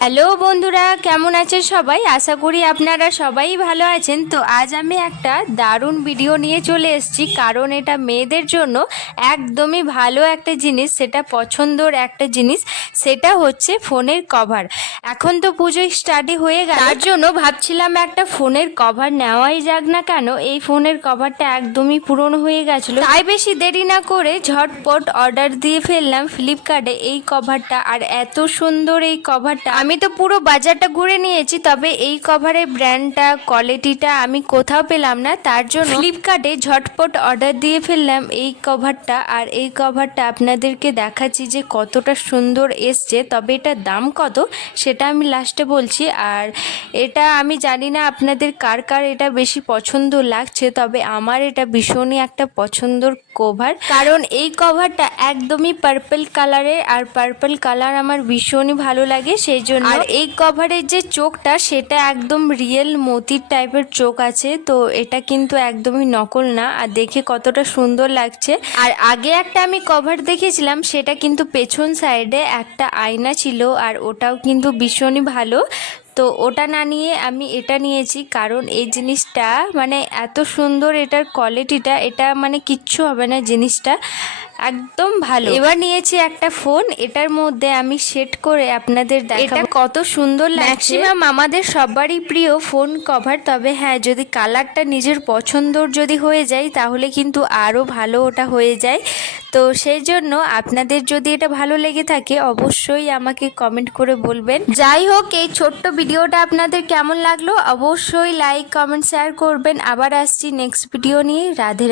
Hello বন্ধুরা, কেমন আছেন সবাই? আশা করি আপনারা সবাই ভালো আছেন। তো আজ আমি একটা দারুণ ভিডিও নিয়ে চলে এসেছি, কারণ এটা মেয়েদের জন্য একদমই ভালো একটা জিনিস, সেটা পছন্দর একটা জিনিস, সেটা হচ্ছে ফোনের কভার। এখন তো পুজো স্টার্টই হয়ে গেল, তার জন্য ভাবছিলাম একটা ফোনের কভার নেওয়াই যাক না কেন। এই ফোনের কভারটা একদমই পুরনো হয়ে গেছিলো, তাই বেশি দেরি না করে ঝটপট অর্ডার দিয়ে ফেললাম ফ্লিপকার্টে এই কভারটা। আর এত সুন্দর এই কভারটা, আমি তো পুরো বাজারটা ঘুরে নিয়েছি, তবে এই কভারের ব্র্যান্ডটা, কোয়ালিটিটা আমি কোথাও পেলাম না, তার জন্য ফ্লিপকার্টে ঝটপট অর্ডার দিয়ে ফেললাম এই কভারটা। আর এই কভারটা আপনাদেরকে দেখাচ্ছি যে কতটা সুন্দর এসছে, তবে এটার দাম কত সেটা আমি লাস্টে বলছি। আর এটা আমি জানি না আপনাদের কার কার এটা বেশি পছন্দ লাগছে, তবে আমার এটা ভীষণই একটা পছন্দর কভার, কারণ এই কভারটা একদমই পার্পল কালারের, আর পার্পল কালার আমার ভীষণই ভালো লাগে, সেই জন্য। আর এই কভারের যে চোখটা সেটা একদম রিয়েল মতির টাইপের চোখ আছে, তো এটা কিন্তু একদমই নকল না। আর দেখে কতটা সুন্দর লাগছে। আর আগে একটা আমি কভার দেখেছিলাম, সেটা কিন্তু পেছন সাইডে একটা আয়না ছিল, আর ওটাও কিন্তু ভীষণই ভালো। তো ওটা না নিয়ে আমি এটা নিয়েছি, কারণ এই জিনিসটা মানে এত সুন্দর, এটার কোয়ালিটিটা, এটা মানে কিচ্ছু হবে না, জিনিসটা একদম ভালো। এবার নিয়েছি একটা ফোন, এটার মধ্যে আমি সেট করে আপনাদের দেখাবো কত সুন্দর লাগছে। ম্যাক্সিমাম আমাদের সবারই প্রিয় ফোন কভার, তবে হ্যাঁ, যদি কালারটা নিজের পছন্দর যদি হয়ে যায় তাহলে কিন্তু আরও ভালো ওটা হয়ে যায়। তো সেই জন্য আপনাদের যদি এটা ভালো লেগে থাকে অবশ্যই আমাকে কমেন্ট করে বলবেন। যাই হোক, এই ছোট্ট ভিডিওটা আপনাদের কেমন লাগলো অবশ্যই লাইক, কমেন্ট, শেয়ার করবেন। আবার আসছি নেক্সট ভিডিও নিয়ে। রাধে রাধে।